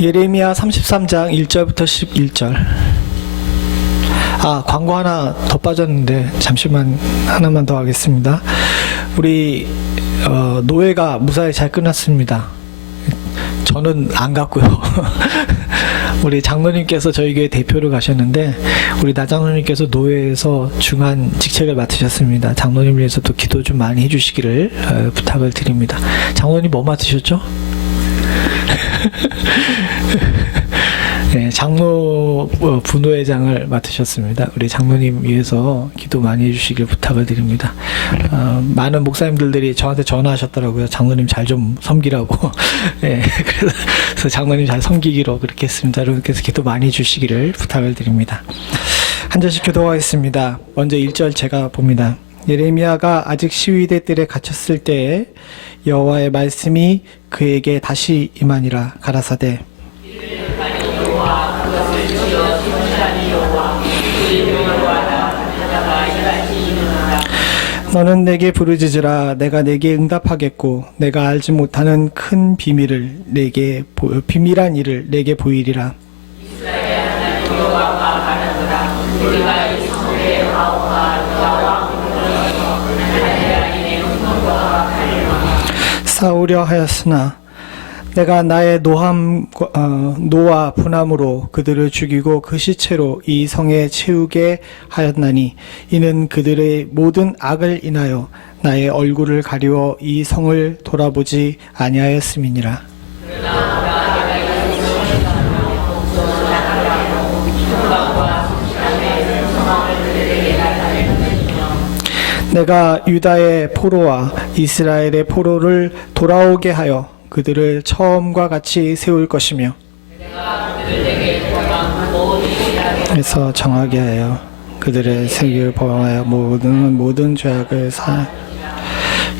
예레미야 33장 1절부터 11절. 광고 하나 더 빠졌는데 잠시만 하나만 더 하겠습니다. 우리 노예가 무사히 잘 끝났습니다. 저는 안 갔고요. 우리 장로님께서 저희 교회 대표로 가셨는데 우리 나장로님께서 노예에서 중한 직책을 맡으셨습니다. 장로님 위해서도 기도 좀 많이 해주시기를 부탁을 드립니다. 장로님 뭐 맡으셨죠? 네, 장로 부노회장을 맡으셨습니다. 우리 장로님 위해서 기도 많이 해주시길 부탁을 드립니다. 많은 목사님들이 저한테 전화하셨더라고요. 장로님 잘 좀 섬기라고. 네, 그래서 장로님 잘 섬기기로 그렇게 했습니다. 여러분께서 기도 많이 해주시기를 부탁을 드립니다. 한 절씩 기도하겠습니다. 먼저 1절 제가 봅니다. 예레미야가 아직 시위대 뜰에 갇혔을 때에 여호와의 말씀이 그에게 다시 임하니라. 가라사대 너는 내게 부르짖으라. 내가 내게 응답하겠고 내가 알지 못하는 큰 비밀한 일을 내게 보이리라. 싸우려 하였으나 내가 나의 노와 분함으로 그들을 죽이고 그 시체로 이 성에 채우게 하였나니 이는 그들의 모든 악을 인하여 나의 얼굴을 가리워 이 성을 돌아보지 아니하였음이니라. 내가 유다의 포로와 이스라엘의 포로를 돌아오게 하여 그들을 처음과 같이 세울 것이며 그래서 정하게 하여 그들의 세계를 범하여 모든 죄악을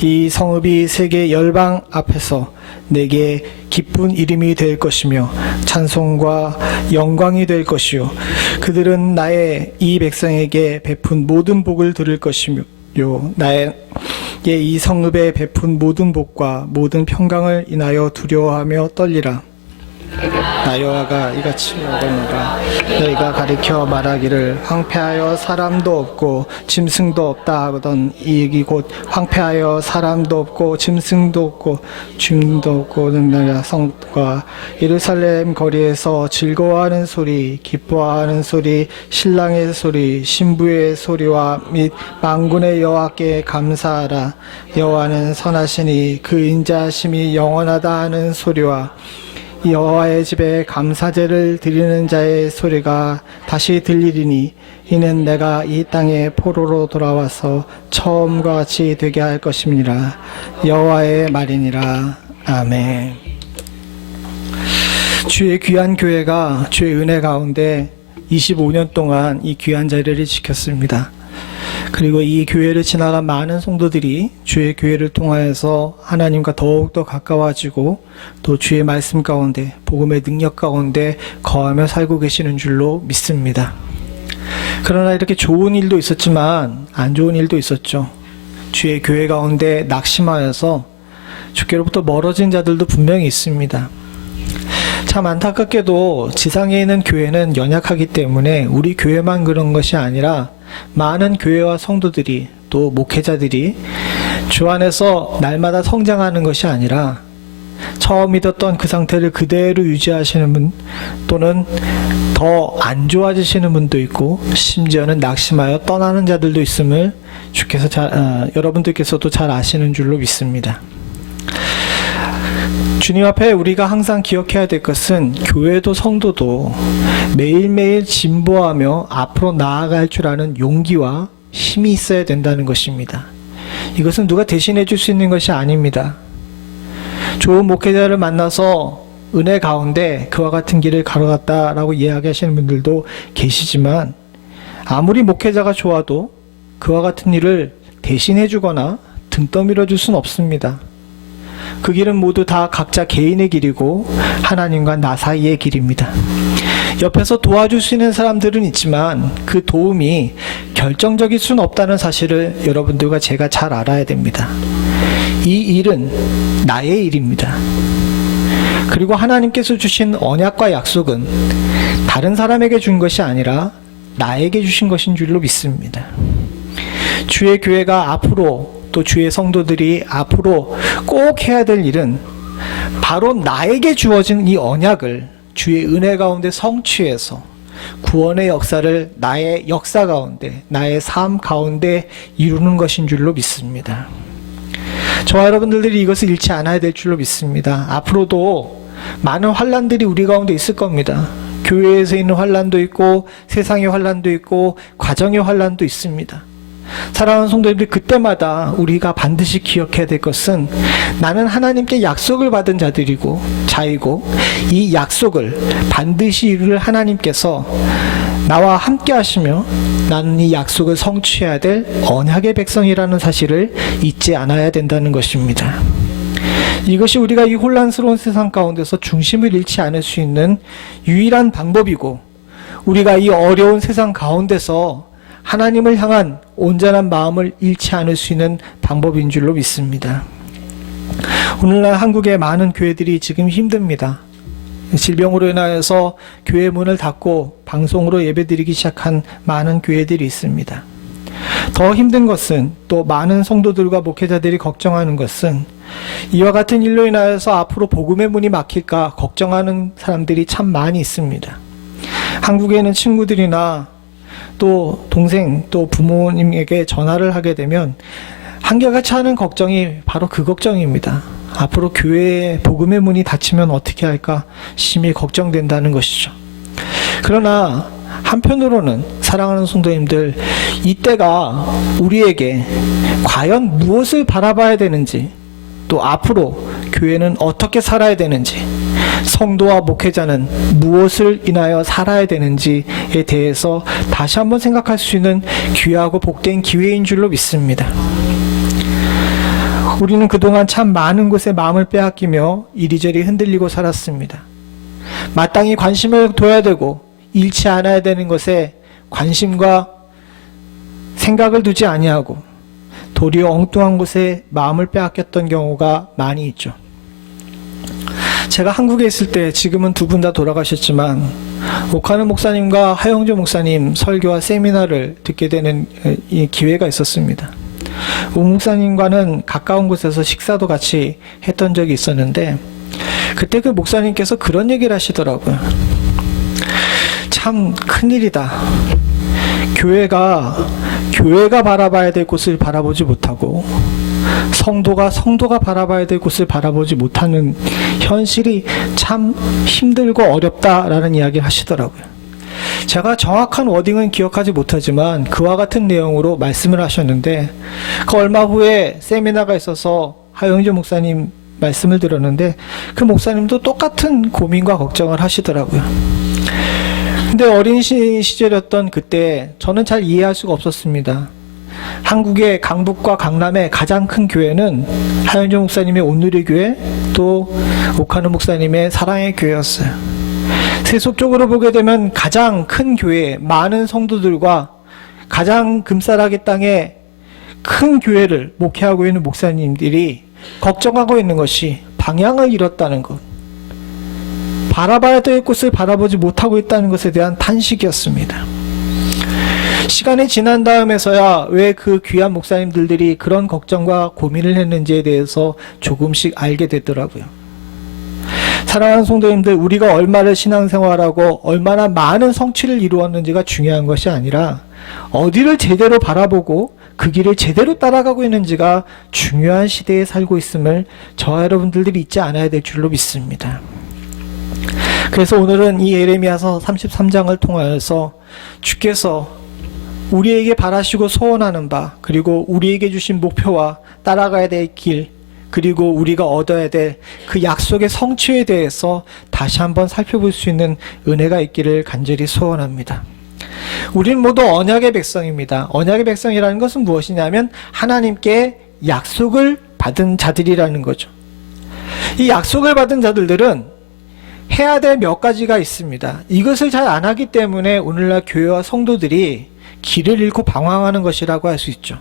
이 성읍이 세계 열방 앞에서 내게 기쁜 이름이 될 것이며 찬송과 영광이 될 것이요 그들은 나의 이 백성에게 베푼 모든 복을 들을 것이며 나의 이 성읍에 베푼 모든 복과 모든 평강을 인하여 두려워하며 떨리라. 나 여호와가 이같이 말하노라. 너희가 가리켜 말하기를 황폐하여 사람도 없고 짐승도 없다 하거든 이익이 곧 황폐하여 사람도 없고 짐승도 없고 주민도 없고 능나라 성과 예루살렘 거리에서 즐거워하는 소리 기뻐하는 소리 신랑의 소리 신부의 소리와 및 만군의 여호와께 감사하라. 여호와는 선하시니 그 인자하심이 영원하다 하는 소리와 여호와의 집에 감사제를 드리는 자의 소리가 다시 들리리니 이는 내가 이 땅에 포로로 돌아와서 처음과 같이 되게 할 것임이니라. 여호와의 말이니라. 아멘. 주의 귀한 교회가 주의 은혜 가운데 25년 동안 이 귀한 자리를 지켰습니다. 그리고 이 교회를 지나간 많은 성도들이 주의 교회를 통하여서 하나님과 더욱더 가까워지고 또 주의 말씀 가운데 복음의 능력 가운데 거하며 살고 계시는 줄로 믿습니다. 그러나 이렇게 좋은 일도 있었지만 안 좋은 일도 있었죠. 주의 교회 가운데 낙심하여서 주께로부터 멀어진 자들도 분명히 있습니다. 참 안타깝게도 지상에 있는 교회는 연약하기 때문에 우리 교회만 그런 것이 아니라 많은 교회와 성도들이 또 목회자들이 주 안에서 날마다 성장하는 것이 아니라 처음 믿었던 그 상태를 그대로 유지하시는 분 또는 더 안 좋아지시는 분도 있고 심지어는 낙심하여 떠나는 자들도 있음을 주께서 여러분들께서도 잘 아시는 줄로 믿습니다. 주님 앞에 우리가 항상 기억해야 될 것은 교회도 성도도 매일매일 진보하며 앞으로 나아갈 줄 아는 용기와 힘이 있어야 된다는 것입니다. 이것은 누가 대신해 줄 수 있는 것이 아닙니다. 좋은 목회자를 만나서 은혜 가운데 그와 같은 길을 걸어갔다라고 이야기하시는 분들도 계시지만 아무리 목회자가 좋아도 그와 같은 일을 대신해 주거나 등 떠밀어 줄 수는 없습니다. 그 길은 모두 다 각자 개인의 길이고 하나님과 나 사이의 길입니다. 옆에서 도와줄 수 있는 사람들은 있지만 그 도움이 결정적일 수는 없다는 사실을 여러분들과 제가 잘 알아야 됩니다. 이 일은 나의 일입니다. 그리고 하나님께서 주신 언약과 약속은 다른 사람에게 준 것이 아니라 나에게 주신 것인 줄로 믿습니다. 주의 교회가 앞으로, 또 주의 성도들이 앞으로 꼭 해야 될 일은 바로 나에게 주어진 이 언약을 주의 은혜 가운데 성취해서 구원의 역사를 나의 역사 가운데, 나의 삶 가운데 이루는 것인 줄로 믿습니다. 저와 여러분들이 이것을 잃지 않아야 될 줄로 믿습니다. 앞으로도 많은 환난들이 우리 가운데 있을 겁니다. 교회에서 있는 환난도 있고, 세상의 환난도 있고, 과정의 환난도 있습니다. 사랑하는 성도님들, 그때마다 우리가 반드시 기억해야 될 것은 나는 하나님께 약속을 받은 자이고 이 약속을 반드시 이룰 하나님께서 나와 함께 하시며 나는 이 약속을 성취해야 될 언약의 백성이라는 사실을 잊지 않아야 된다는 것입니다. 이것이 우리가 이 혼란스러운 세상 가운데서 중심을 잃지 않을 수 있는 유일한 방법이고, 우리가 이 어려운 세상 가운데서 하나님을 향한 온전한 마음을 잃지 않을 수 있는 방법인 줄로 믿습니다. 오늘날 한국의 많은 교회들이 지금 힘듭니다. 질병으로 인하여서 교회 문을 닫고 방송으로 예배드리기 시작한 많은 교회들이 있습니다. 더 힘든 것은, 또 많은 성도들과 목회자들이 걱정하는 것은, 이와 같은 일로 인하여서 앞으로 복음의 문이 막힐까 걱정하는 사람들이 참 많이 있습니다. 한국에 있는 친구들이나 또 동생, 또 부모님에게 전화를 하게 되면 한결같이 하는 걱정이 바로 그 걱정입니다. 앞으로 교회에 복음의 문이 닫히면 어떻게 할까 심히 걱정된다는 것이죠. 그러나 한편으로는 사랑하는 성도님들, 이때가 우리에게 과연 무엇을 바라봐야 되는지, 또 앞으로 교회는 어떻게 살아야 되는지, 성도와 목회자는 무엇을 인하여 살아야 되는지에 대해서 다시 한번 생각할 수 있는 귀하고 복된 기회인 줄로 믿습니다. 우리는 그동안 참 많은 곳에 마음을 빼앗기며 이리저리 흔들리고 살았습니다. 마땅히 관심을 둬야 되고 잃지 않아야 되는 것에 관심과 생각을 두지 아니하고 도리어 엉뚱한 곳에 마음을 빼앗겼던 경우가 많이 있죠. 제가 한국에 있을 때, 지금은 두 분 다 돌아가셨지만, 오카노 목사님과 하영조 목사님 설교와 세미나를 듣게 되는 이 기회가 있었습니다. 오 목사님과는 가까운 곳에서 식사도 같이 했던 적이 있었는데, 그때 그 목사님께서 그런 얘기를 하시더라고요. 참 큰일이다. 교회가 바라봐야 될 곳을 바라보지 못하고, 성도가 바라봐야 될 곳을 바라보지 못하는 현실이 참 힘들고 어렵다라는 이야기를 하시더라고요. 제가 정확한 워딩은 기억하지 못하지만 그와 같은 내용으로 말씀을 하셨는데, 그 얼마 후에 세미나가 있어서 하영조 목사님 말씀을 들었는데, 그 목사님도 똑같은 고민과 걱정을 하시더라고요. 근데 어린 시절이었던 그때 저는 잘 이해할 수가 없었습니다. 한국의 강북과 강남의 가장 큰 교회는 하영조 목사님의 온누리 교회, 또 오카노 목사님의 사랑의 교회였어요. 세속적으로 보게 되면 가장 큰 교회, 많은 성도들과 가장 금싸라기 땅에 큰 교회를 목회하고 있는 목사님들이 걱정하고 있는 것이 방향을 잃었다는 것, 바라봐야 될 곳을 바라보지 못하고 있다는 것에 대한 탄식이었습니다. 시간이 지난 다음에서야 왜 그 귀한 목사님들이 그런 걱정과 고민을 했는지에 대해서 조금씩 알게 되더라고요. 사랑하는 성도님들, 우리가 얼마를 신앙생활하고 얼마나 많은 성취를 이루었는지가 중요한 것이 아니라 어디를 제대로 바라보고 그 길을 제대로 따라가고 있는지가 중요한 시대에 살고 있음을 저와 여러분들이 잊지 않아야 될 줄로 믿습니다. 그래서 오늘은 이 예레미야서 33장을 통하여서 주께서 우리에게 바라시고 소원하는 바, 그리고 우리에게 주신 목표와 따라가야 될 길, 그리고 우리가 얻어야 될 그 약속의 성취에 대해서 다시 한번 살펴볼 수 있는 은혜가 있기를 간절히 소원합니다. 우린 모두 언약의 백성입니다. 언약의 백성이라는 것은 무엇이냐면 하나님께 약속을 받은 자들이라는 거죠. 이 약속을 받은 자들은 해야 될 몇 가지가 있습니다. 이것을 잘 안 하기 때문에 오늘날 교회와 성도들이 길을 잃고 방황하는 것이라고 할 수 있죠.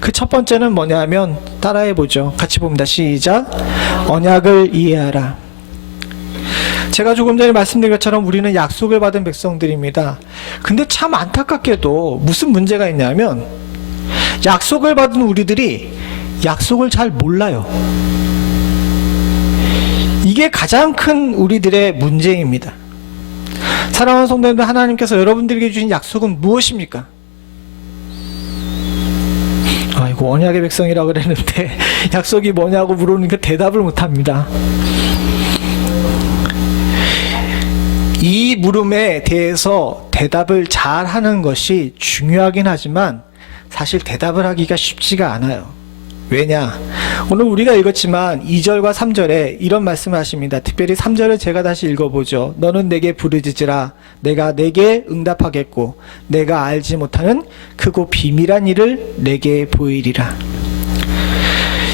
그 첫 번째는 뭐냐면, 따라해 보죠. 같이 봅니다. 시작. 언약을 이해하라. 제가 조금 전에 말씀드린 것처럼 우리는 약속을 받은 백성들입니다. 근데 참 안타깝게도 무슨 문제가 있냐면 약속을 받은 우리들이 약속을 잘 몰라요. 이게 가장 큰 우리들의 문제입니다. 사랑하는 성도님들, 하나님께서 여러분들에게 주신 약속은 무엇입니까? 아이고, 언약의 백성이라고 그랬는데 약속이 뭐냐고 물어보니까 대답을 못합니다. 이 물음에 대해서 대답을 잘 하는 것이 중요하긴 하지만 사실 대답을 하기가 쉽지가 않아요. 왜냐? 오늘 우리가 읽었지만 2절과 3절에 이런 말씀을 하십니다. 특별히 3절을 제가 다시 읽어보죠. 너는 내게 부르짖으라. 내가 내게 응답하겠고 내가 알지 못하는 크고 비밀한 일을 내게 보이리라.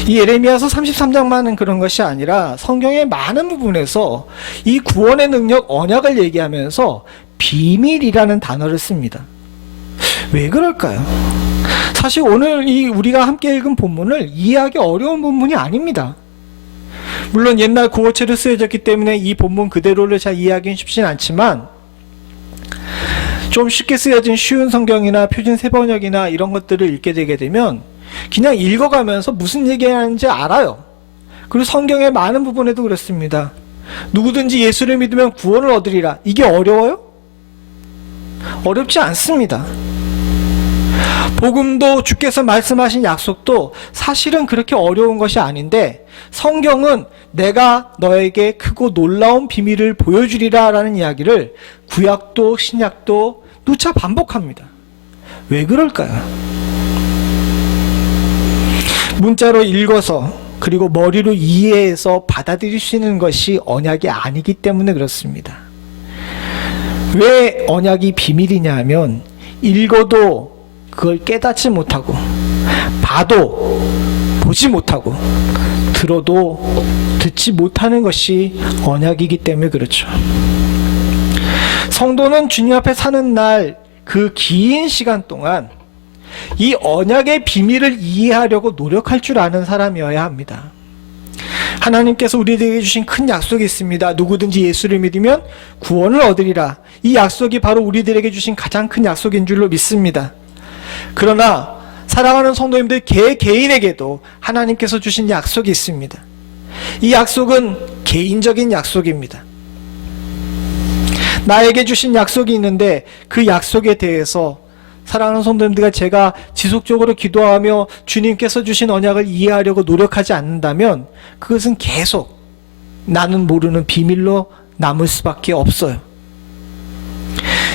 이 예레미야서 33장만은 그런 것이 아니라 성경의 많은 부분에서 이 구원의 능력, 언약을 얘기하면서 비밀이라는 단어를 씁니다. 왜 그럴까요? 사실 오늘 우리가 함께 읽은 본문을 이해하기 어려운 본문이 아닙니다. 물론 옛날 구어체로 쓰여졌기 때문에 이 본문 그대로를 잘 이해하기는 쉽진 않지만 좀 쉽게 쓰여진 쉬운 성경이나 표준 세번역이나 이런 것들을 읽게 되게 되면 그냥 읽어가면서 무슨 얘기하는지 알아요. 그리고 성경의 많은 부분에도 그렇습니다. 누구든지 예수를 믿으면 구원을 얻으리라. 이게 어려워요? 어렵지 않습니다. 복음도 주께서 말씀하신 약속도 사실은 그렇게 어려운 것이 아닌데 성경은 내가 너에게 크고 놀라운 비밀을 보여주리라 라는 이야기를 구약도 신약도 누차 반복합니다. 왜 그럴까요? 문자로 읽어서 그리고 머리로 이해해서 받아들일 수 있는 것이 언약이 아니기 때문에 그렇습니다. 왜 언약이 비밀이냐 하면 읽어도 그걸 깨닫지 못하고 봐도 보지 못하고 들어도 듣지 못하는 것이 언약이기 때문에 그렇죠. 성도는 주님 앞에 사는 날 그 긴 시간 동안 이 언약의 비밀을 이해하려고 노력할 줄 아는 사람이어야 합니다. 하나님께서 우리에게 주신 큰 약속이 있습니다. 누구든지 예수를 믿으면 구원을 얻으리라. 이 약속이 바로 우리들에게 주신 가장 큰 약속인 줄로 믿습니다. 그러나 사랑하는 성도님들 개개인에게도 하나님께서 주신 약속이 있습니다. 이 약속은 개인적인 약속입니다. 나에게 주신 약속이 있는데 그 약속에 대해서 사랑하는 성도님들과 제가 지속적으로 기도하며 주님께서 주신 언약을 이해하려고 노력하지 않는다면 그것은 계속 나는 모르는 비밀로 남을 수밖에 없어요.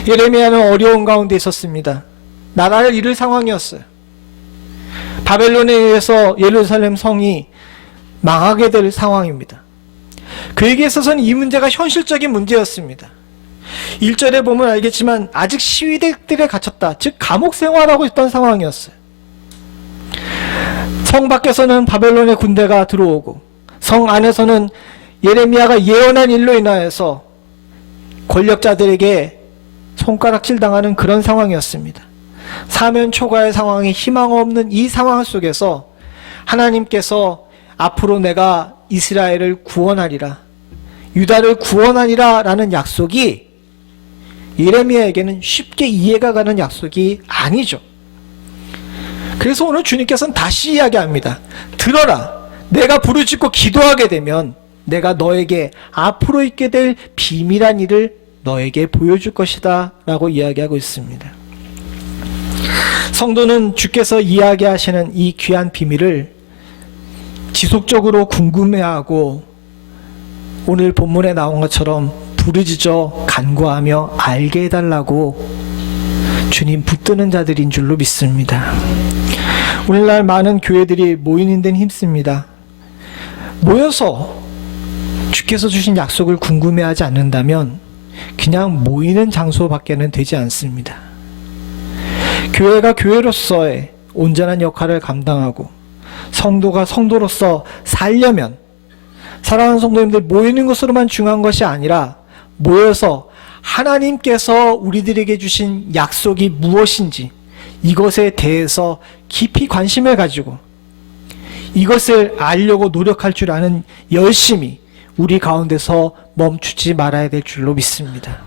예레미야는 어려운 가운데 있었습니다. 나라를 잃을 상황이었어요. 바벨론에 의해서 예루살렘 성이 망하게 될 상황입니다. 그에게 있어서는 이 문제가 현실적인 문제였습니다. 1절에 보면 알겠지만 아직 시위대들에 갇혔다. 즉 감옥 생활하고 있던 상황이었어요. 성 밖에서는 바벨론의 군대가 들어오고 성 안에서는 예레미야가 예언한 일로 인하여서 권력자들에게 손가락질 당하는 그런 상황이었습니다. 사면 초과의 상황이 희망 없는 이 상황 속에서 하나님께서 앞으로 내가 이스라엘을 구원하리라, 유다를 구원하리라 라는 약속이 예레미야에게는 쉽게 이해가 가는 약속이 아니죠. 그래서 오늘 주님께서는 다시 이야기합니다. 들어라. 내가 부르짖고 기도하게 되면 내가 너에게 앞으로 있게 될 비밀한 일을 너에게 보여줄 것이다 라고 이야기하고 있습니다. 성도는 주께서 이야기하시는 이 귀한 비밀을 지속적으로 궁금해하고 오늘 본문에 나온 것처럼 부르짖어 간구하며 알게 해달라고 주님 붙드는 자들인 줄로 믿습니다. 오늘날 많은 교회들이 모이는 데는 힘씁니다. 모여서 주께서 주신 약속을 궁금해하지 않는다면 그냥 모이는 장소밖에는 되지 않습니다. 교회가 교회로서의 온전한 역할을 감당하고 성도가 성도로서 살려면 사랑하는 성도님들 모이는 것으로만 중요한 것이 아니라 모여서 하나님께서 우리들에게 주신 약속이 무엇인지 이것에 대해서 깊이 관심을 가지고 이것을 알려고 노력할 줄 아는 열심이 우리 가운데서 멈추지 말아야 될 줄로 믿습니다.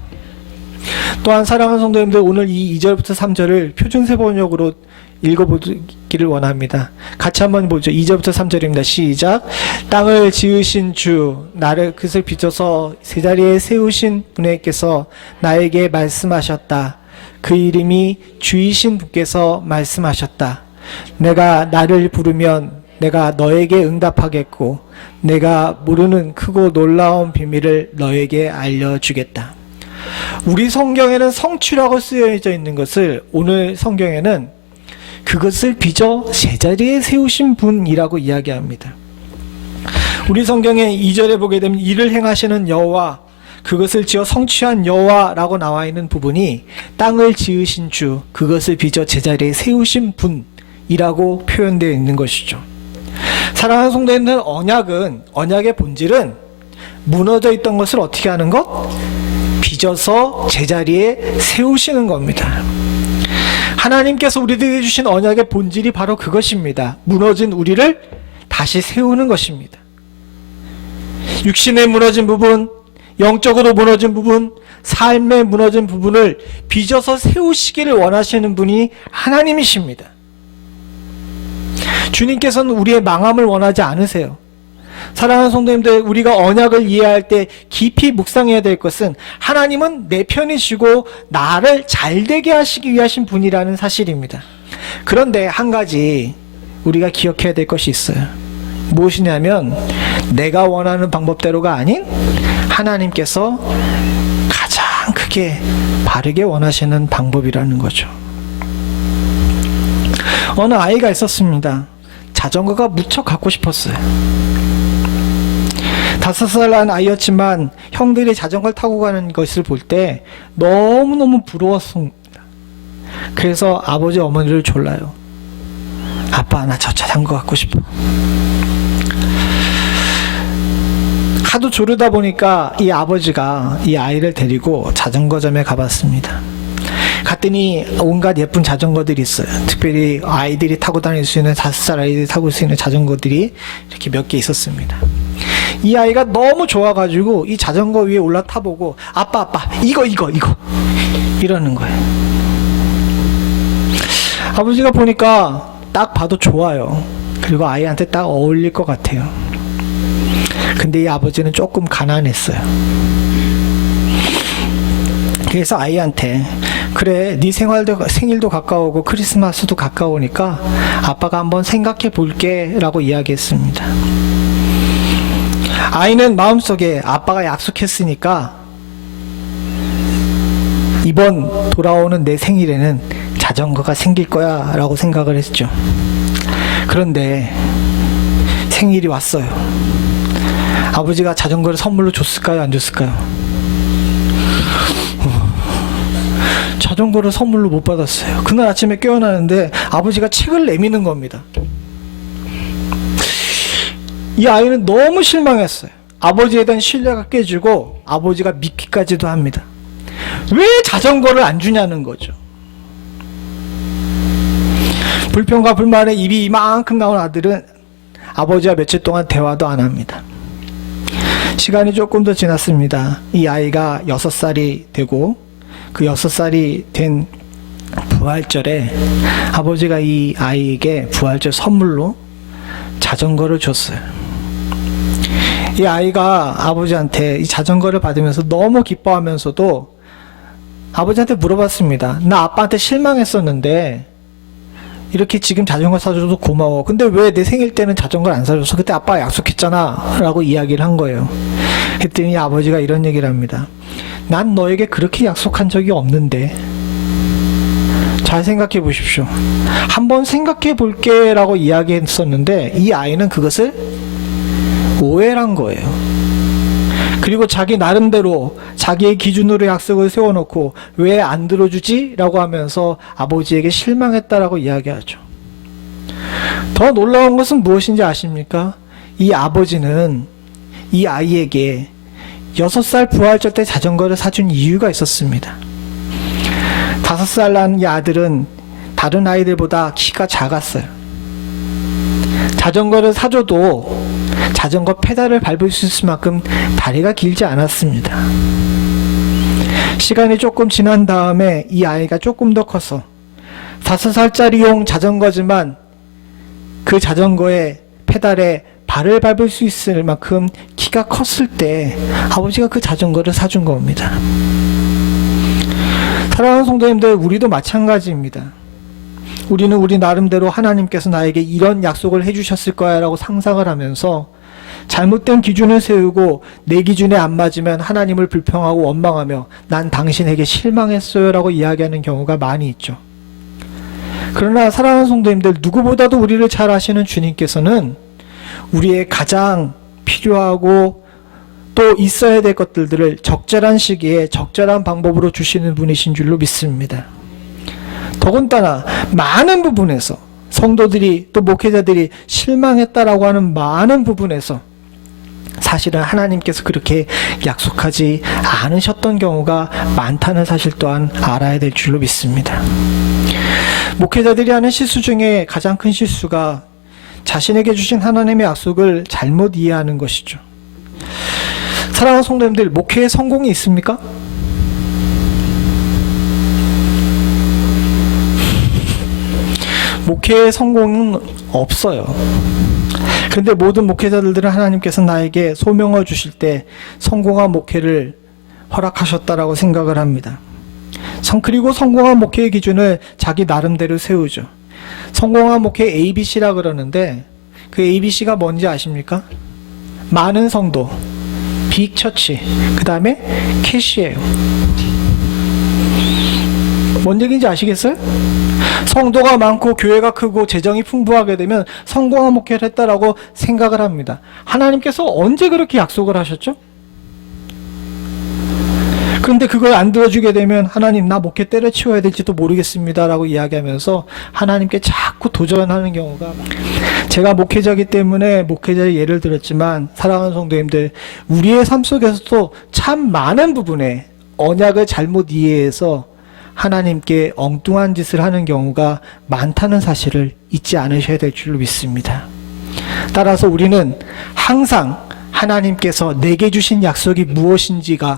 또한 사랑하는 성도님들, 오늘 이 2절부터 3절을 표준세 번역으로 읽어보기를 원합니다. 같이 한번 보죠. 2절부터 3절입니다. 시작. 땅을 지으신 주, 나를 그것을 빚어서 제자리에 세우신 분에게서 나에게 말씀하셨다. 그 이름이 주이신 분께서 말씀하셨다. 내가 나를 부르면 내가 너에게 응답하겠고 내가 모르는 크고 놀라운 비밀을 너에게 알려주겠다. 우리 성경에는 성취라고 쓰여져 있는 것을 오늘 성경에는 그것을 빚어 제자리에 세우신 분이라고 이야기합니다. 우리 성경에 2절에 보게 되면 이를 행하시는 여호와, 그것을 지어 성취한 여호와라고 나와 있는 부분이 땅을 지으신 주, 그것을 빚어 제자리에 세우신 분이라고 표현되어 있는 것이죠. 사랑하는 성도님들, 언약의 본질은 무너져 있던 것을 어떻게 하는 것? 빚어서 제자리에 세우시는 겁니다. 하나님께서 우리들에게 주신 언약의 본질이 바로 그것입니다. 무너진 우리를 다시 세우는 것입니다. 육신에 무너진 부분, 영적으로 무너진 부분, 삶에 무너진 부분을 빚어서 세우시기를 원하시는 분이 하나님이십니다. 주님께서는 우리의 망함을 원하지 않으세요. 사랑하는 성도님들, 우리가 언약을 이해할 때 깊이 묵상해야 될 것은 하나님은 내 편이시고 나를 잘되게 하시기 위하신 분이라는 사실입니다. 그런데 한 가지 우리가 기억해야 될 것이 있어요. 무엇이냐면 내가 원하는 방법대로가 아닌 하나님께서 가장 크게 바르게 원하시는 방법이라는 거죠. 어느 아이가 있었습니다. 자전거가 무척 갖고 싶었어요. 5살 난 아이였지만 형들이 자전거를 타고 가는 것을 볼 때 너무너무 부러웠습니다. 그래서 아버지 어머니를 졸라요. 아빠, 나 저 자전거 갖고 싶어. 하도 조르다 보니까 이 아버지가 이 아이를 데리고 자전거점에 가봤습니다. 갔더니 온갖 예쁜 자전거들이 있어요. 특별히 아이들이 타고 다닐 수 있는, 5살 아이들이 타고 수 있는 자전거들이 이렇게 몇 개 있었습니다. 이 아이가 너무 좋아가지고 이 자전거 위에 올라타보고 아빠 이거 이러는 거예요. 아버지가 보니까 딱 봐도 좋아요. 그리고 아이한테 딱 어울릴 것 같아요. 근데 이 아버지는 조금 가난했어요. 그래서 아이한테, 그래, 네 생일도 가까우고 크리스마스도 가까우니까 아빠가 한번 생각해 볼게 라고 이야기했습니다. 아이는 마음속에 아빠가 약속했으니까 이번 돌아오는 내 생일에는 자전거가 생길 거야 라고 생각을 했죠. 그런데 생일이 왔어요. 아버지가 자전거를 선물로 줬을까요, 안 줬을까요? 자전거를 선물로 못 받았어요. 그날 아침에 깨어나는데 아버지가 책을 내미는 겁니다. 이 아이는 너무 실망했어요. 아버지에 대한 신뢰가 깨지고 아버지가 믿기까지도 합니다. 왜 자전거를 안 주냐는 거죠. 불평과 불만에 입이 이만큼 나온 아들은 아버지와 며칠 동안 대화도 안 합니다. 시간이 조금 더 지났습니다. 이 아이가 6살이 되고 그 6살이 된 부활절에 아버지가 이 아이에게 부활절 선물로 자전거를 줬어요. 이 아이가 아버지한테 이 자전거를 받으면서 너무 기뻐하면서도 아버지한테 물어봤습니다. 나 아빠한테 실망했었는데 이렇게 지금 자전거 사줘서 고마워. 근데 왜 내 생일 때는 자전거를 안 사줘서? 그때 아빠가 약속했잖아 라고 이야기를 한 거예요. 그랬더니 아버지가 이런 얘기를 합니다. 난 너에게 그렇게 약속한 적이 없는데. 잘 생각해 보십시오. 한번 생각해 볼게 라고 이야기했었는데 이 아이는 그것을 오해한 거예요. 그리고 자기 나름대로 자기의 기준으로 약속을 세워놓고 왜 안 들어주지? 라고 하면서 아버지에게 실망했다라고 이야기하죠. 더 놀라운 것은 무엇인지 아십니까? 이 아버지는 이 아이에게 6살 부활절 때 자전거를 사준 이유가 있었습니다. 5살 난 이 아들은 다른 아이들보다 키가 작았어요. 자전거를 사줘도 자전거 페달을 밟을 수 있을 만큼 다리가 길지 않았습니다. 시간이 조금 지난 다음에 이 아이가 조금 더 커서 5살짜리용 자전거지만 그 자전거의 페달에 발을 밟을 수 있을 만큼 키가 컸을 때 아버지가 그 자전거를 사준 겁니다. 사랑하는 성도님들, 우리도 마찬가지입니다. 우리는 우리 나름대로 하나님께서 나에게 이런 약속을 해주셨을 거야 라고 상상을 하면서 잘못된 기준을 세우고 내 기준에 안 맞으면 하나님을 불평하고 원망하며 난 당신에게 실망했어요 라고 이야기하는 경우가 많이 있죠. 그러나 사랑하는 성도님들, 누구보다도 우리를 잘 아시는 주님께서는 우리의 가장 필요하고 또 있어야 될 것들을 적절한 시기에 적절한 방법으로 주시는 분이신 줄로 믿습니다. 더군다나 많은 부분에서 성도들이 또 목회자들이 실망했다라고 하는 많은 부분에서 사실은 하나님께서 그렇게 약속하지 않으셨던 경우가 많다는 사실 또한 알아야 될 줄로 믿습니다. 목회자들이 하는 실수 중에 가장 큰 실수가 자신에게 주신 하나님의 약속을 잘못 이해하는 것이죠. 사랑하는 성도님들, 목회에 성공이 있습니까? 목회의 성공은 없어요. 그런데 모든 목회자들은 하나님께서 나에게 소명을 주실 때 성공한 목회를 허락하셨다라고 생각을 합니다. 그리고 성공한 목회의 기준을 자기 나름대로 세우죠. 성공한 목회 ABC라 그러는데 그 ABC가 뭔지 아십니까? 많은 성도, 빅처치, 그 다음에 캐시예요. 뭔 얘기인지 아시겠어요? 성도가 많고 교회가 크고 재정이 풍부하게 되면 성공한 목회를 했다라고 생각을 합니다. 하나님께서 언제 그렇게 약속을 하셨죠? 그런데 그걸 안 들어주게 되면 하나님, 나 목회 때려치워야 될지도 모르겠습니다 라고 이야기하면서 하나님께 자꾸 도전하는 경우가 많아요. 제가 목회자이기 때문에 목회자의 예를 들었지만 사랑하는 성도님들, 우리의 삶 속에서도 참 많은 부분에 언약을 잘못 이해해서 하나님께 엉뚱한 짓을 하는 경우가 많다는 사실을 잊지 않으셔야 될 줄로 믿습니다. 따라서 우리는 항상 하나님께서 내게 주신 약속이 무엇인지를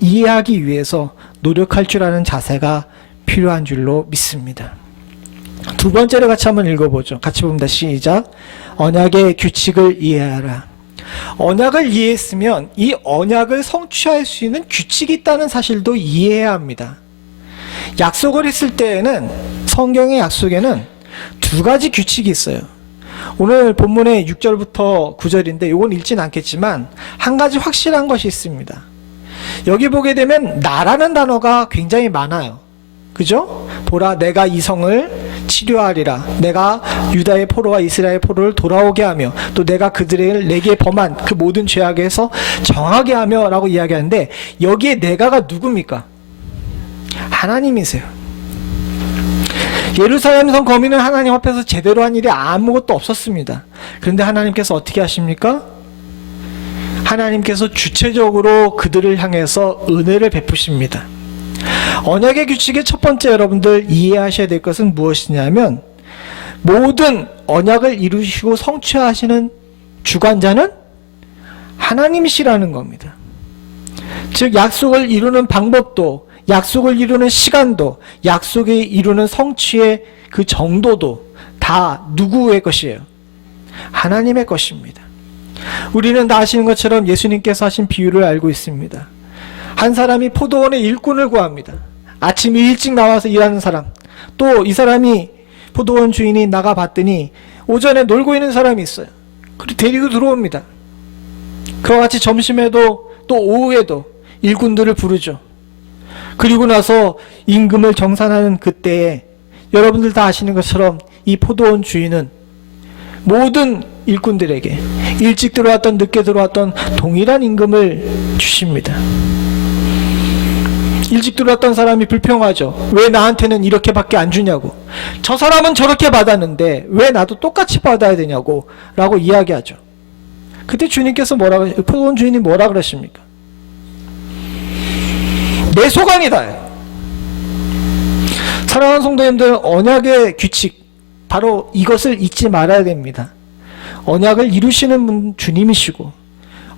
이해하기 위해서 노력할 줄 아는 자세가 필요한 줄로 믿습니다. 두 번째로 같이 한번 읽어보죠. 같이 봅니다. 시작. 언약의 규칙을 이해하라. 언약을 이해했으면 이 언약을 성취할 수 있는 규칙이 있다는 사실도 이해해야 합니다. 약속을 했을 때에는, 성경의 약속에는 두 가지 규칙이 있어요. 오늘 본문의 6절부터 9절인데 이건 읽진 않겠지만 한 가지 확실한 것이 있습니다. 여기 보게 되면 나라는 단어가 굉장히 많아요. 그죠? 보라, 내가 이 성을 치료하리라. 내가 유다의 포로와 이스라엘 포로를 돌아오게 하며 또 내가 그들을 내게 범한 그 모든 죄악에서 정하게 하며 라고 이야기하는데, 여기에 내가가 누굽니까? 하나님이세요. 예루살렘 성 거민은 하나님 앞에서 제대로 한 일이 아무것도 없었습니다. 그런데 하나님께서 어떻게 하십니까? 하나님께서 주체적으로 그들을 향해서 은혜를 베푸십니다. 언약의 규칙의 첫 번째 여러분들 이해하셔야 될 것은 무엇이냐면, 모든 언약을 이루시고 성취하시는 주관자는 하나님이시라는 겁니다. 즉 약속을 이루는 방법도, 약속을 이루는 시간도, 약속을 이루는 성취의 그 정도도 다 누구의 것이에요? 하나님의 것입니다. 우리는 다 아시는 것처럼 예수님께서 하신 비유를 알고 있습니다. 한 사람이 포도원의 일꾼을 구합니다. 아침에 일찍 나와서 일하는 사람, 또 이 사람이 포도원 주인이 나가 봤더니 오전에 놀고 있는 사람이 있어요. 그리고 데리고 들어옵니다. 그와 같이 점심에도 또 오후에도 일꾼들을 부르죠. 그리고 나서 임금을 정산하는 그때에 여러분들 다 아시는 것처럼 이 포도원 주인은 모든 일꾼들에게 일찍 들어왔던 늦게 들어왔던 동일한 임금을 주십니다. 일찍 들어왔던 사람이 불평하죠. 왜 나한테는 이렇게밖에 안 주냐고. 저 사람은 저렇게 받았는데 왜 나도 똑같이 받아야 되냐고 라고 이야기하죠. 그때 주님께서 포도원 주인이 뭐라 그러십니까? 내 소관이다. 사랑하는 성도님들, 언약의 규칙, 바로 이것을 잊지 말아야 됩니다. 언약을 이루시는 분 주님이시고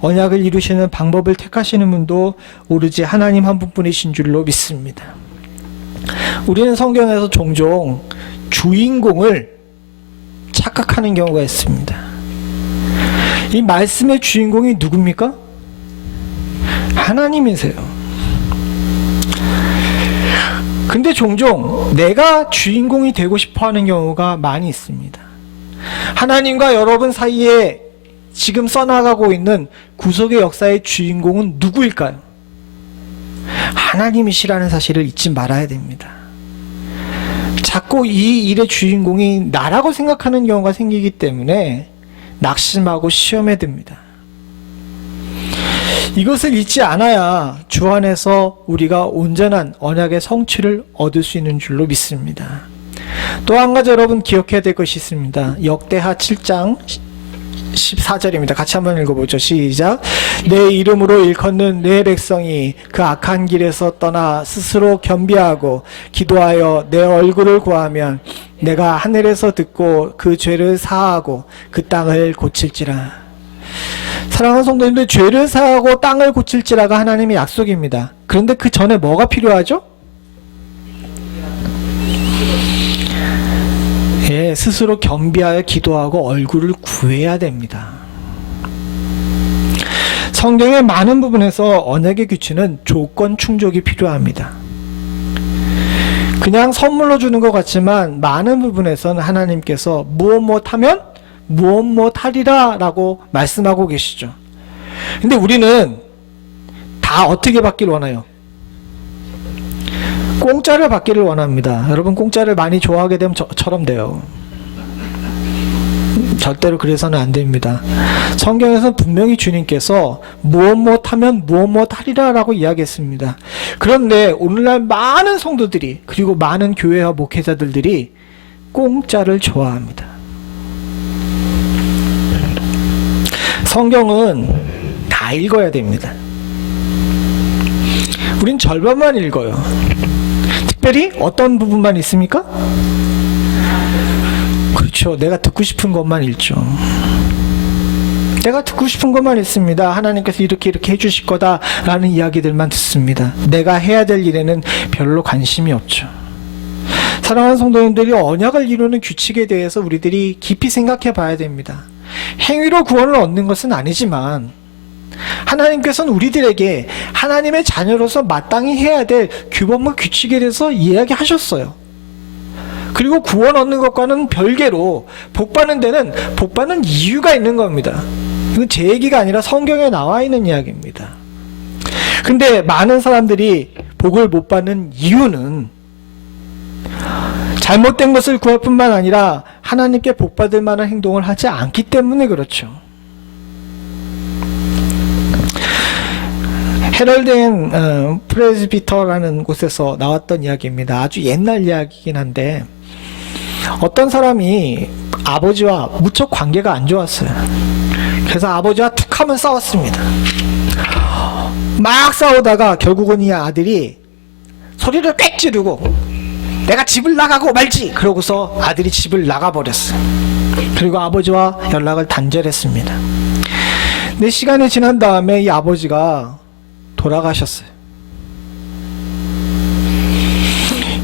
언약을 이루시는 방법을 택하시는 분도 오로지 하나님 한 분뿐이신 줄로 믿습니다. 우리는 성경에서 종종 주인공을 착각하는 경우가 있습니다. 이 말씀의 주인공이 누굽니까? 하나님이세요. 근데 종종 내가 주인공이 되고 싶어 하는 경우가 많이 있습니다. 하나님과 여러분 사이에 지금 써나가고 있는 구속의 역사의 주인공은 누구일까요? 하나님이시라는 사실을 잊지 말아야 됩니다. 자꾸 이 일의 주인공이 나라고 생각하는 경우가 생기기 때문에 낙심하고 시험에 듭니다. 이것을 잊지 않아야 주 안에서 우리가 온전한 언약의 성취를 얻을 수 있는 줄로 믿습니다. 또 한 가지 여러분 기억해야 될 것이 있습니다. 역대하 7장 14절입니다. 같이 한번 읽어보죠. 시작. 내 이름으로 일컫는 내 백성이 그 악한 길에서 떠나 스스로 겸비하고 기도하여 내 얼굴을 구하면 내가 하늘에서 듣고 그 죄를 사하고 그 땅을 고칠지라. 사랑하는 성도님들, 죄를 사하고 땅을 고칠지라가 하나님의 약속입니다. 그런데 그 전에 뭐가 필요하죠? 예, 스스로 겸비하여 기도하고 얼굴을 구해야 됩니다. 성경의 많은 부분에서 언약의 규칙은 조건 충족이 필요합니다. 그냥 선물로 주는 것 같지만 많은 부분에서는 하나님께서 무엇 못하면 무엇 못하리라 라고 말씀하고 계시죠. 근데 우리는 다 어떻게 받기를 원해요? 공짜를 받기를 원합니다. 여러분 공짜를 많이 좋아하게 되면 저처럼 돼요. 절대로 그래서는 안 됩니다. 성경에서는 분명히 주님께서 무엇 못하면 무엇 못하리라 라고 이야기했습니다. 그런데 오늘날 많은 성도들이 그리고 많은 교회와 목회자들이 공짜를 좋아합니다. 성경은 다 읽어야 됩니다. 우린 절반만 읽어요. 특별히 어떤 부분만 있습니까? 그렇죠. 내가 듣고 싶은 것만 읽죠. 내가 듣고 싶은 것만 읽습니다. 하나님께서 이렇게 해주실 거다라는 이야기들만 듣습니다. 내가 해야 될 일에는 별로 관심이 없죠. 사랑하는 성도님들이 언약을 이루는 규칙에 대해서 우리들이 깊이 생각해 봐야 됩니다. 행위로 구원을 얻는 것은 아니지만 하나님께서는 우리들에게 하나님의 자녀로서 마땅히 해야 될 규범과 규칙에 대해서 이야기하셨어요. 그리고 구원 얻는 것과는 별개로 복받는 데는 복받는 이유가 있는 겁니다. 이건 제 얘기가 아니라 성경에 나와 있는 이야기입니다. 근데 많은 사람들이 복을 못 받는 이유는 잘못된 것을 구할 뿐만 아니라 하나님께 복받을 만한 행동을 하지 않기 때문에 그렇죠. 헤럴드 앤 프레스비터라는 곳에서 나왔던 이야기입니다. 아주 옛날 이야기이긴 한데 어떤 사람이 아버지와 무척 관계가 안 좋았어요. 그래서 아버지와 툭 하면 싸웠습니다. 막 싸우다가 결국은 이 아들이 소리를 꽥 지르고 내가 집을 나가고 말지 그러고서 아들이 집을 나가버렸어요. 그리고 아버지와 연락을 단절했습니다. 근데 시간이 지난 다음에 이 아버지가 돌아가셨어요.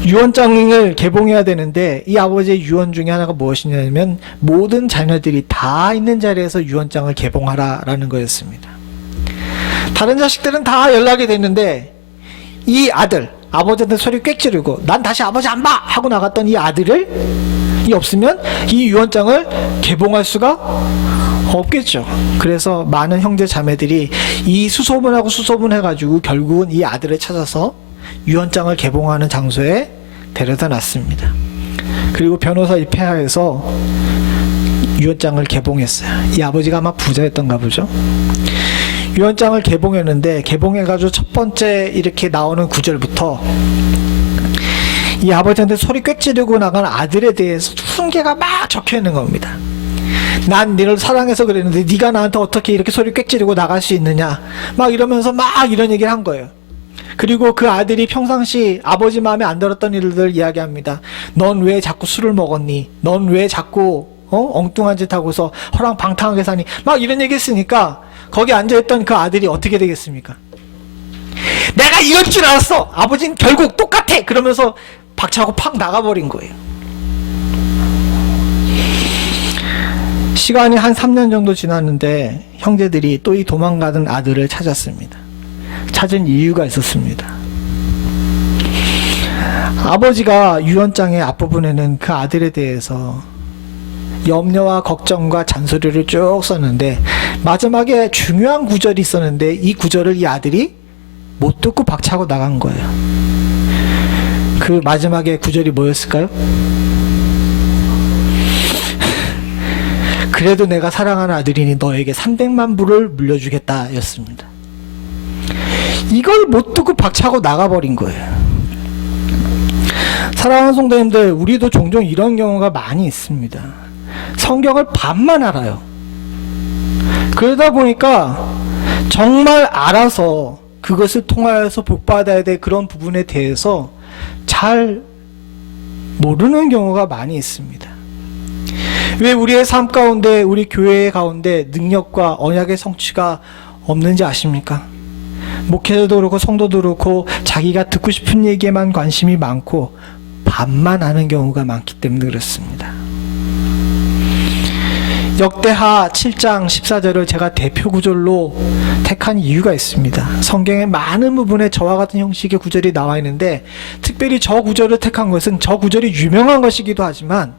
유언장을 개봉해야 되는데 이 아버지의 유언 중에 하나가 무엇이냐면 모든 자녀들이 다 있는 자리에서 유언장을 개봉하라라는 거였습니다. 다른 자식들은 다 연락이 됐는데 이 아들, 아버지한테 소리 꽥 지르고 난 다시 아버지 안 봐! 하고 나갔던 이 아들을 이 없으면 이 유언장을 개봉할 수가 없겠죠. 그래서 많은 형제 자매들이 이 수소문하고 수소문해가지고 결국은 이 아들을 찾아서 유언장을 개봉하는 장소에 데려다 놨습니다. 그리고 변호사 입회하에서 유언장을 개봉했어요. 이 아버지가 아마 부자였던가 보죠. 유언장을 개봉했는데 개봉해가지고 첫 번째 이렇게 나오는 구절부터 이 아버지한테 소리 꽥 지르고 나간 아들에 대해서 훈계가 막 적혀 있는 겁니다. 난 너를 사랑해서 그랬는데 네가 나한테 어떻게 이렇게 소리 꽥 지르고 나갈 수 있느냐 막 이러면서 막 이런 얘기를 한 거예요. 그리고 그 아들이 평상시 아버지 마음에 안 들었던 일들 이야기합니다. 넌 왜 자꾸 술을 먹었니? 넌 왜 자꾸 엉뚱한 짓 하고서 허랑방탕하게 사니 막 이런 얘기 했으니까 거기 앉아있던 그 아들이 어떻게 되겠습니까? 내가 이럴 줄 알았어. 아버지는 결국 똑같아. 그러면서 박차고 팍 나가버린 거예요. 시간이 한 3년 정도 지났는데 형제들이 또 이 도망가던 아들을 찾았습니다. 찾은 이유가 있었습니다. 아버지가 유언장의 앞부분에는 그 아들에 대해서 염려와 걱정과 잔소리를 쭉 썼는데 마지막에 중요한 구절이 있었는데 이 구절을 이 아들이 못 듣고 박차고 나간 거예요. 그 마지막에 구절이 뭐였을까요? 그래도 내가 사랑하는 아들이니 너에게 300만 불을 물려주겠다 였습니다. 이걸 못 듣고 박차고 나가버린 거예요. 사랑하는 성도님들, 우리도 종종 이런 경우가 많이 있습니다. 성경을 반만 알아요. 그러다 보니까 정말 알아서 그것을 통하여서 복받아야 될 그런 부분에 대해서 잘 모르는 경우가 많이 있습니다. 왜 우리의 삶 가운데, 우리 교회 가운데 능력과 언약의 성취가 없는지 아십니까? 목회자도 그렇고 성도도 그렇고 자기가 듣고 싶은 얘기에만 관심이 많고 반만 아는 경우가 많기 때문에 그렇습니다. 역대하 7장 14절을 제가 대표 구절로 택한 이유가 있습니다. 성경의 많은 부분에 저와 같은 형식의 구절이 나와 있는데 특별히 저 구절을 택한 것은 저 구절이 유명한 것이기도 하지만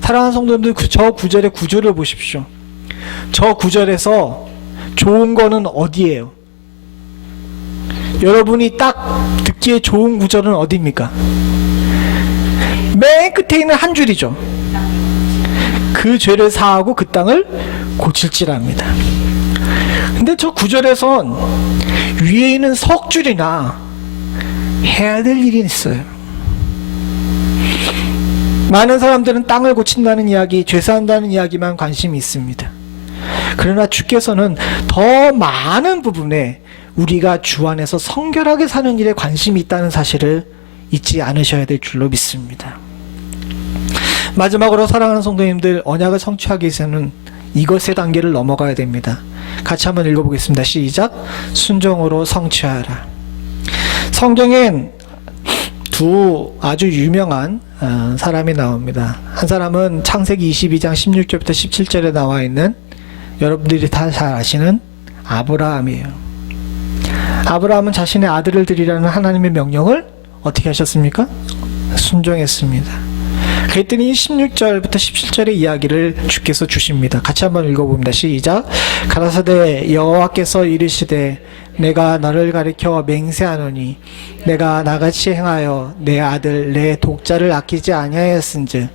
사랑하는 성도님들, 저 구절의 구조를 보십시오. 저 구절에서 좋은 거는 어디예요? 여러분이 딱 듣기에 좋은 구절은 어디입니까? 맨 끝에 있는 한 줄이죠. 그 죄를 사하고 그 땅을 고칠지랍니다. 근데 저 구절에선 위에 있는 석 줄이나 해야 될 일이 있어요. 많은 사람들은 땅을 고친다는 이야기, 죄사한다는 이야기만 관심이 있습니다. 그러나 주께서는 더 많은 부분에 우리가 주 안에서 성결하게 사는 일에 관심이 있다는 사실을 잊지 않으셔야 될 줄로 믿습니다. 마지막으로 사랑하는 성도님들, 언약을 성취하기 위해서는 이것 세 단계를 넘어가야 됩니다. 같이 한번 읽어보겠습니다. 시작. 순종으로 성취하라. 성경엔 두 아주 유명한 사람이 나옵니다. 한 사람은 창세기 22장 16절부터 17절에 나와 있는 여러분들이 다 잘 아시는 아브라함이에요. 아브라함은 자신의 아들을 드리라는 하나님의 명령을 어떻게 하셨습니까? 순종했습니다. 그랬더니 16절부터 17절의 이야기를 주께서 주십니다. 같이 한번 읽어봅니다. 시작. 가라사대 여호와께서 이르시되 내가 너를 가리켜 맹세하노니 내가 나같이 행하여 내 아들 내 독자를 아끼지 아니하였은즉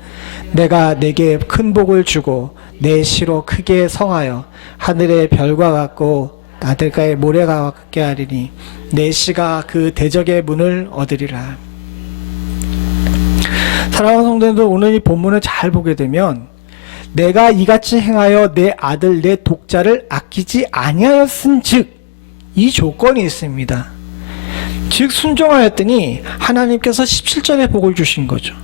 내가 내게 큰 복을 주고 내 시로 크게 성하여 하늘의 별과 같고 나들가의 모래가 같게 하리니 내 시가 그 대적의 문을 얻으리라. 사랑하는 성도님들, 오늘 이 본문을 잘 보게 되면 내가 이같이 행하여 내 아들 내 독자를 아끼지 아니하였은즉 이 조건이 있습니다. 즉 순종하였더니 하나님께서 17절에 복을 주신 거죠.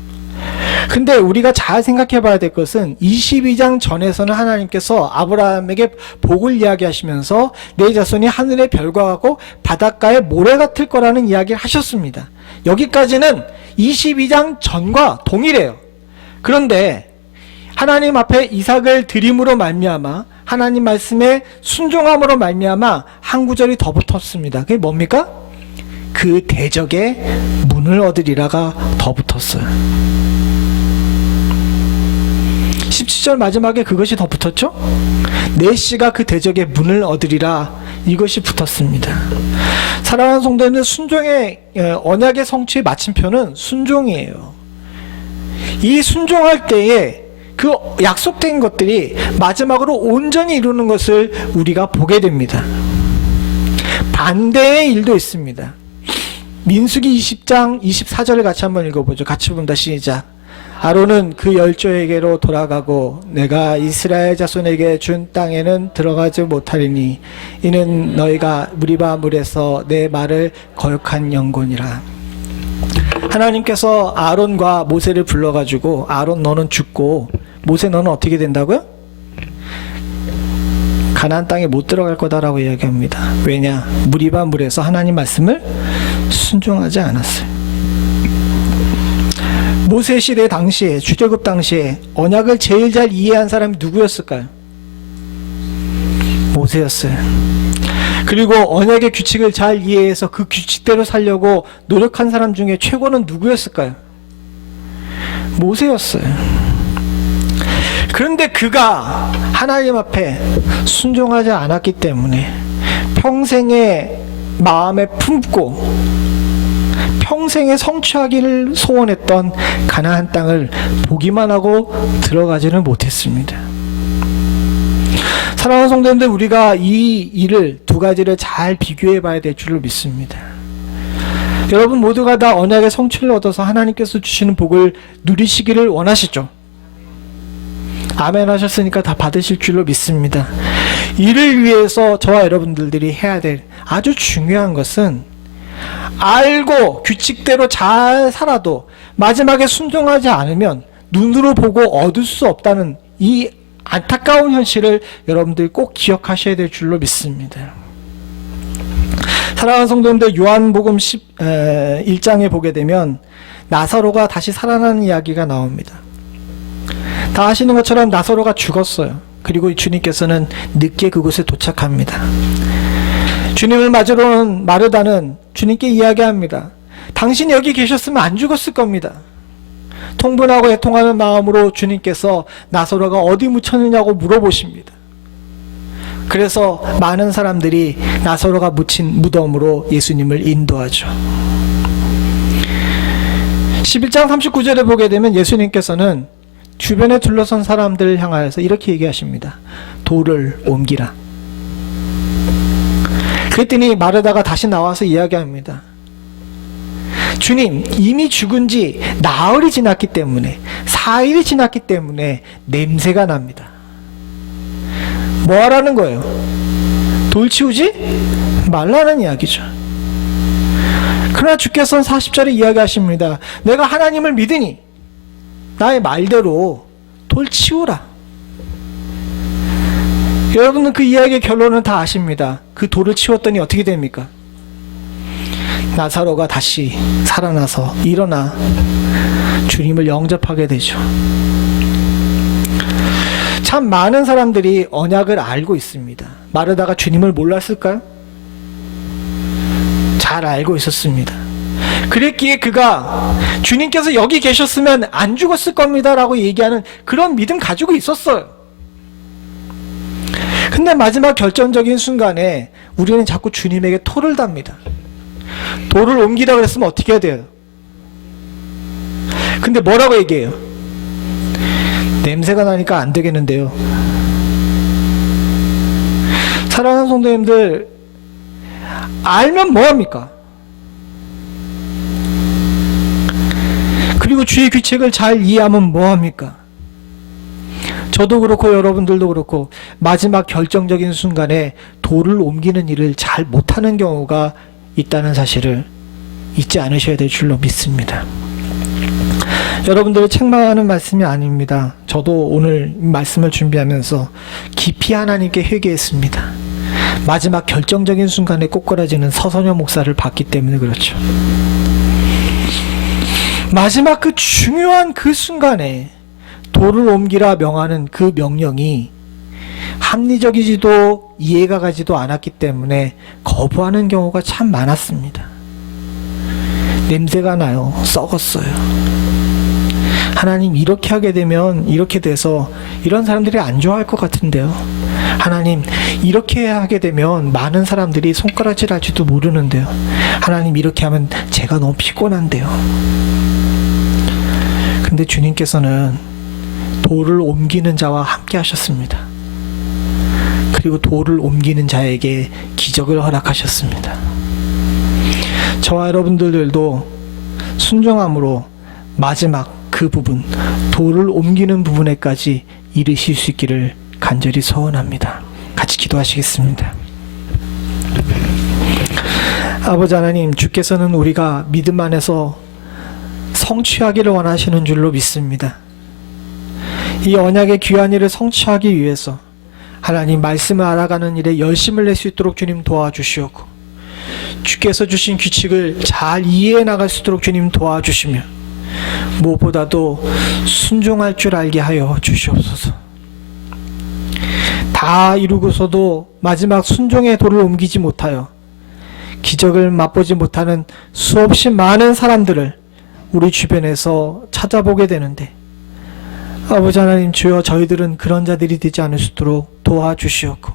근데 우리가 잘 생각해 봐야 될 것은 22장 전에서는 하나님께서 아브라함에게 복을 이야기하시면서 내 자손이 하늘의 별과 같고 바닷가의 모래 같을 거라는 이야기를 하셨습니다. 여기까지는 22장 전과 동일해요. 그런데 하나님 앞에 이삭을 드림으로 말미암아 하나님 말씀에 순종함으로 말미암아 한 구절이 더 붙었습니다. 그게 뭡니까? 그 대적의 문을 얻으리라가 더 붙었어요. 17절 마지막에 그것이 더 붙었죠? 내 씨가 그 대적의 문을 얻으리라, 이것이 붙었습니다. 사랑하는 성도님들, 순종의 언약의 성취의 마침표는 순종이에요. 이 순종할 때에 그 약속된 것들이 마지막으로 온전히 이루는 것을 우리가 보게 됩니다. 반대의 일도 있습니다. 민수기 20장 24절을 같이 한번 읽어보죠. 같이 봅니다. 시작. 아론은 그 열조에게로 돌아가고 내가 이스라엘 자손에게 준 땅에는 들어가지 못하리니 이는 너희가 무리바 물에서 내 말을 거역한 영곤이라. 하나님께서 아론과 모세를 불러가지고 아론 너는 죽고 모세 너는 어떻게 된다고요? 가나안 땅에 못 들어갈 거다라고 이야기합니다. 왜냐? 무리바 물에서 하나님 말씀을 순종하지 않았어요. 모세 시대 당시에, 출애굽 당시에 언약을 제일 잘 이해한 사람이 누구였을까요? 모세였어요. 그리고 언약의 규칙을 잘 이해해서 그 규칙대로 살려고 노력한 사람 중에 최고는 누구였을까요? 모세였어요. 그런데 그가 하나님 앞에 순종하지 않았기 때문에 평생의 마음에 품고 평생에 성취하기를 소원했던 가나안 땅을 보기만 하고 들어가지는 못했습니다. 사랑하는 성도님들, 우리가 이 일을 두 가지를 잘 비교해 봐야 될 줄을 믿습니다. 여러분 모두가 다 언약의 성취를 얻어서 하나님께서 주시는 복을 누리시기를 원하시죠? 아멘 하셨으니까 다 받으실 줄로 믿습니다. 이를 위해서 저와 여러분들이 해야 될 아주 중요한 것은 알고 규칙대로 잘 살아도 마지막에 순종하지 않으면 눈으로 보고 얻을 수 없다는 이 안타까운 현실을 여러분들이 꼭 기억하셔야 될 줄로 믿습니다. 사랑하는 성도님들, 요한복음 1장에 보게 되면 나사로가 다시 살아나는 이야기가 나옵니다. 다 아시는 것처럼 나사로가 죽었어요. 그리고 주님께서는 늦게 그곳에 도착합니다. 주님을 맞으러 온 마르다는 주님께 이야기합니다. 당신이 여기 계셨으면 안 죽었을 겁니다. 통분하고 애통하는 마음으로 주님께서 나사로가 어디 묻혔느냐고 물어보십니다. 그래서 많은 사람들이 나사로가 묻힌 무덤으로 예수님을 인도하죠. 11장 39절에 보게 되면 예수님께서는 주변에 둘러선 사람들을 향하여서 이렇게 얘기하십니다. 돌을 옮기라. 그랬더니 마르다가 다시 나와서 이야기합니다. 주님, 이미 죽은 지 나흘이 지났기 때문에, 4일이 지났기 때문에 냄새가 납니다. 뭐 하라는 거예요? 돌 치우지 말라는 이야기죠. 그러나 주께서는 40절에 이야기하십니다. 내가 하나님을 믿으니 나의 말대로 돌 치우라. 여러분은 그 이야기의 결론은 다 아십니다. 그 돌을 치웠더니 어떻게 됩니까? 나사로가 다시 살아나서 일어나 주님을 영접하게 되죠. 참 많은 사람들이 언약을 알고 있습니다. 마르다가 주님을 몰랐을까요? 잘 알고 있었습니다. 그랬기에 그가 주님께서 여기 계셨으면 안 죽었을 겁니다 라고 얘기하는 그런 믿음 가지고 있었어요. 근데 마지막 결정적인 순간에 우리는 자꾸 주님에게 토를 답니다. 돌을 옮기라 그랬으면 어떻게 해야 돼요? 근데 뭐라고 얘기해요? 냄새가 나니까 안 되겠는데요. 사랑하는 성도님들, 알면 뭐합니까? 그리고 주의 규칙을 잘 이해하면 뭐합니까? 저도 그렇고 여러분들도 그렇고 마지막 결정적인 순간에 돌을 옮기는 일을 잘 못하는 경우가 있다는 사실을 잊지 않으셔야 될 줄로 믿습니다. 여러분들을 책망하는 말씀이 아닙니다. 저도 오늘 말씀을 준비하면서 깊이 하나님께 회개했습니다. 마지막 결정적인 순간에 꼬꾸라지는 서선여 목사를 봤기 때문에 그렇죠. 마지막 그 중요한 그 순간에 돌을 옮기라 명하는 그 명령이 합리적이지도 이해가 가지도 않았기 때문에 거부하는 경우가 참 많았습니다. 냄새가 나요. 썩었어요. 하나님, 이렇게 하게 되면 이렇게 돼서 이런 사람들이 안 좋아할 것 같은데요. 하나님, 이렇게 하게 되면 많은 사람들이 손가락질 할지도 모르는데요. 하나님, 이렇게 하면 제가 너무 피곤한데요. 근데 주님께서는 돌을 옮기는 자와 함께 하셨습니다. 그리고 돌을 옮기는 자에게 기적을 허락하셨습니다. 저와 여러분들도 순종함으로 마지막 그 부분, 돌을 옮기는 부분에까지 이르실 수 있기를 간절히 소원합니다. 같이 기도하시겠습니다. 아버지 하나님, 주께서는 우리가 믿음 안에서 성취하기를 원하시는 줄로 믿습니다. 이 언약의 귀한 일을 성취하기 위해서 하나님 말씀을 알아가는 일에 열심을 낼 수 있도록 주님 도와주시옵고, 주께서 주신 규칙을 잘 이해해 나갈 수 있도록 주님 도와주시며, 무엇보다도 순종할 줄 알게 하여 주시옵소서. 다 이루고서도 마지막 순종의 도를 옮기지 못하여 기적을 맛보지 못하는 수없이 많은 사람들을 우리 주변에서 찾아보게 되는데, 아버지 하나님, 주여 저희들은 그런 자들이 되지 않을 수 있도록 도와주시옵고,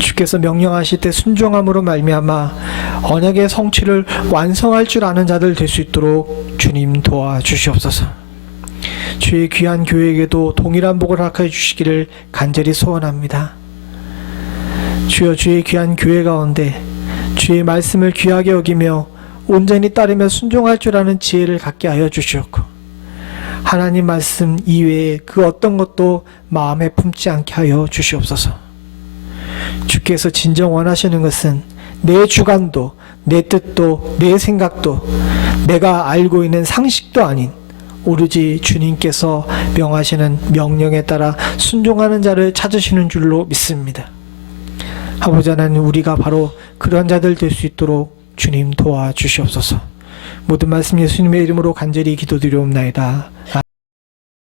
주께서 명령하실 때 순종함으로 말미암아 언약의 성취를 완성할 줄 아는 자들 될 수 있도록 주님 도와주시옵소서. 주의 귀한 교회에게도 동일한 복을 허락해 주시기를 간절히 소원합니다. 주여, 주의 귀한 교회 가운데 주의 말씀을 귀하게 여기며 온전히 따르며 순종할 줄 아는 지혜를 갖게 하여 주시옵고, 하나님 말씀 이외에 그 어떤 것도 마음에 품지 않게 하여 주시옵소서. 주께서 진정 원하시는 것은 내 주관도, 내 뜻도, 내 생각도, 내가 알고 있는 상식도 아닌 오로지 주님께서 명하시는 명령에 따라 순종하는 자를 찾으시는 줄로 믿습니다. 아버지 하나님, 우리가 바로 그런 자들 될 수 있도록 주님 도와주시옵소서. 모든 말씀 예수님의 이름으로 간절히 기도드리옵나이다.